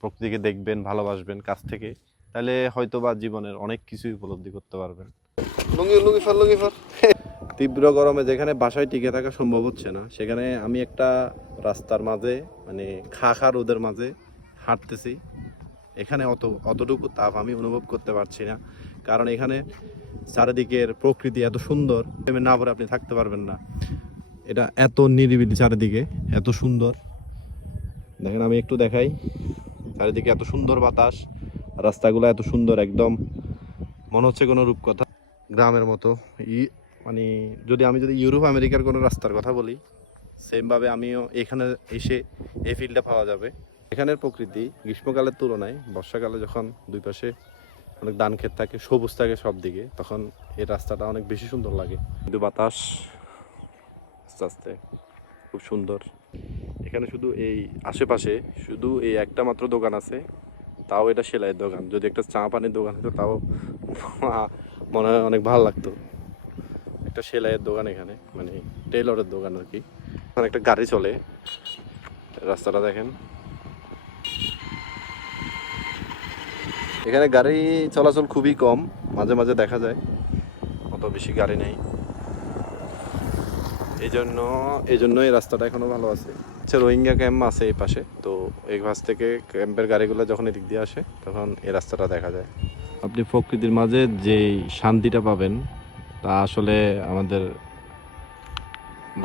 প্রকৃতিকে দেখবেন, ভালোবাসবেন কাছ থেকে, তাহলে হয়তো বা জীবনের অনেক কিছুই উপলব্ধি করতে পারবেন। তীব্র গরমে যেখানে বাসায় টিকে থাকা সম্ভব হচ্ছে না, সেখানে আমি একটা রাস্তার মাঝে মানে খা রোদের মাঝে হাঁটতেছি। এখানে অতটুকু তাপ আমি অনুভব করতে পারছি না, কারণ এখানে চারিদিকের প্রকৃতি এত সুন্দর, না ভরে আপনি থাকতে পারবেন না। এটা এত নিরিবিলি, চারিদিকে এত সুন্দর। দেখেন, আমি একটু দেখাই, চারিদিকে এত সুন্দর বাতাস, রাস্তাগুলো এত সুন্দর, একদম মনে হচ্ছে কোনো রূপকথা গ্রামের মতো। মানে যদি ইউরোপ আমেরিকার কোনো রাস্তার কথা বলি, সেমভাবে আমিও এখানে এসে এই ফিলটা পাওয়া যাবে। এখানের প্রকৃতি গ্রীষ্মকালের তুলনায় বর্ষাকালে যখন দুই পাশে অনেক ধান ক্ষেত থাকে, সবুজ থাকে সব দিকে, তখন এই রাস্তাটা অনেক বেশি সুন্দর লাগে। কিন্তু বাতাস আস্তে আস্তে খুব সুন্দর। এখানে শুধু এই আশেপাশে শুধু এই একটা মাত্র দোকান আছে, তাও এটা সেলাইয়ের দোকান। যদি একটা চা পানির দোকান হতো তাও মনে হয় অনেক ভালো লাগতো। একটা সেলাইয়ের দোকান এখানে, মানে টেলরের দোকান আর কি। এখানে একটা গাড়ি চলে, রাস্তাটা দেখেন। এখানে গাড়ি চলাচল খুবই কম, মাঝে মাঝে দেখা যায়, অত বেশি গাড়ি নেই। এই জন্য এই রাস্তাটা এখনো ভালো আছে। আচ্ছা, রোহিঙ্গা ক্যাম্প আছে এই পাশে, তো এই পাশ থেকে ক্যাম্পের গাড়িগুলো যখন এদিক দিয়ে আসে তখন এই রাস্তাটা দেখা যায়। আপনি প্রকৃতির মাঝে যেই শান্তিটা পাবেন, তা আসলে আমাদের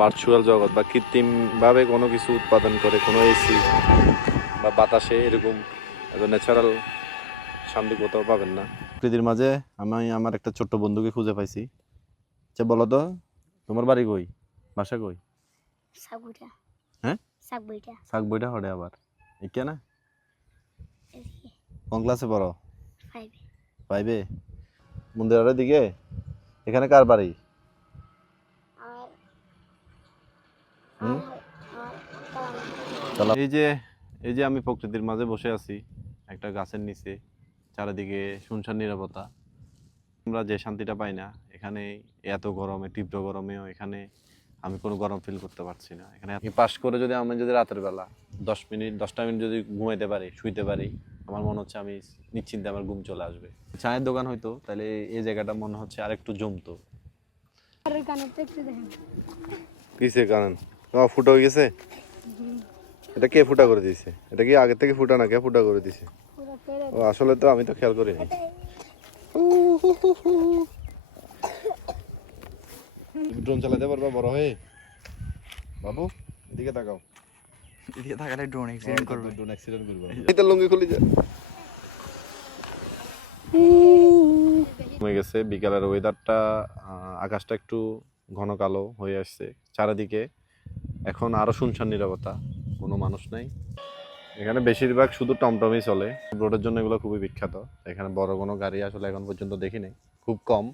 ভার্চুয়াল জগৎ বা কৃত্রিমভাবে কোনো কিছু উৎপাদন করে, কোনো এসি বা বাতাসে এরকম এত ন্যাচারাল শান্তি কোথাও পাবেন না। প্রকৃতির মাঝে আমি আমার একটা ছোট্ট বন্ধুকে খুঁজে পাইছি। আচ্ছা বলো তো, তোমার বাড়ি কই, বাসা কই? সাগুইটা। হ্যাঁ, সাগুইটা। সাকবইটা হড়ে আবার একে না। কোন ক্লাসে পড়ো? 5 ফাইভে। মন্দিরের দিকে। এখানে কার বাড়ি? আর হুম, এই যে আমি প্রকৃতির মাঝে বসে আছি একটা গাছের নিচে, চারিদিকে শুনশান নীরবতা। আমরা যে শান্তিটা পাই না এখানে, এত গরমে, তীব্র গরমেও এখানে আমি কোনো গরম ফিল করতে পারছি না। এখানে পাশ করে যদি রাতের বেলা 10টা মিনিট যদি ঘুমাইতে পারি, শুইতে পারি, আমার মনে হচ্ছে আমি নিশ্চিন্তে আমার ঘুম চলে আসবে। চায়ের দোকান হয়তো তাহলে এই জায়গাটা মনে হচ্ছে আরেকটু জমতো। কিসের কারণ তোমার ফুটা হয়ে গেছে? এটা কে ফুটা করে দিয়েছে? এটা কি আগে থেকে ফুটা না, কে ফুটা করে দিয়েছে? ও আসলে তো আমি তো খেয়াল করিনি। ড্রোন চালাতে পারবা বড় হয়ে? বাবু এদিকে তাকাও। এদিকে তাকালে ড্রোন অ্যাক্সিডেন্ট করবে। ড্রোন অ্যাক্সিডেন্ট করবে। এই তো লুঙ্গি খুলে যা। কমে গেছে, বিকালের ওয়েদারটা, আকাশটা একটু ঘন কালো হয়ে আসছে চারিদিকে। এখন আরো শুনশান নীরবতা, কোনো মানুষ নাই এখানে। বেশিরভাগ শুধু টমটমই চলে, রোডের জন্য এগুলো খুবই বিখ্যাত। এখানে বড় কোনো গাড়ি আসলে এখন পর্যন্ত দেখি নাই, খুব কম।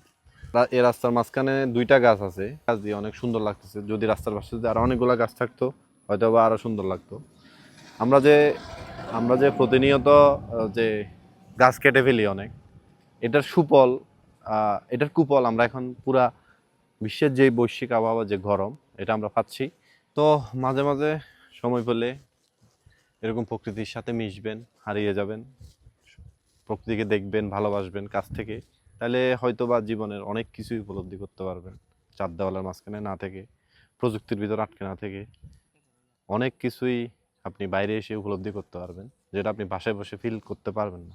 এই রাস্তার মাঝখানে দুইটা গাছ আছে, গাছ দিয়ে অনেক সুন্দর লাগতেছে। যদি রাস্তার পাশে যদি আরো অনেকগুলো গাছ থাকতো হয়তো বা আরো সুন্দর লাগতো। আমরা যে প্রতিনিয়ত যে গাছ কেটে ফেলি অনেক, এটার সুফল, এটার কুফল আমরা এখন পুরা বিশ্বের যে বৈশ্বিক আবহাওয়া, যে গরম, এটা আমরা পাচ্ছি। তো মাঝে মাঝে সময় পেলে এরকম প্রকৃতির সাথে মিশবেন, হারিয়ে যাবেন, প্রকৃতিকে দেখবেন, ভালোবাসবেন কাছ থেকে, তাহলে হয়তো বা জীবনের অনেক কিছুই উপলব্ধি করতে পারবেন। চার দেওয়ালের মাঝখানে না থেকে, প্রযুক্তির ভিতর আটকে না থেকে, অনেক কিছুই আপনি বাইরে এসে উপলব্ধি করতে পারবেন, যেটা আপনি বাসায় বসে ফিল করতে পারবেন না।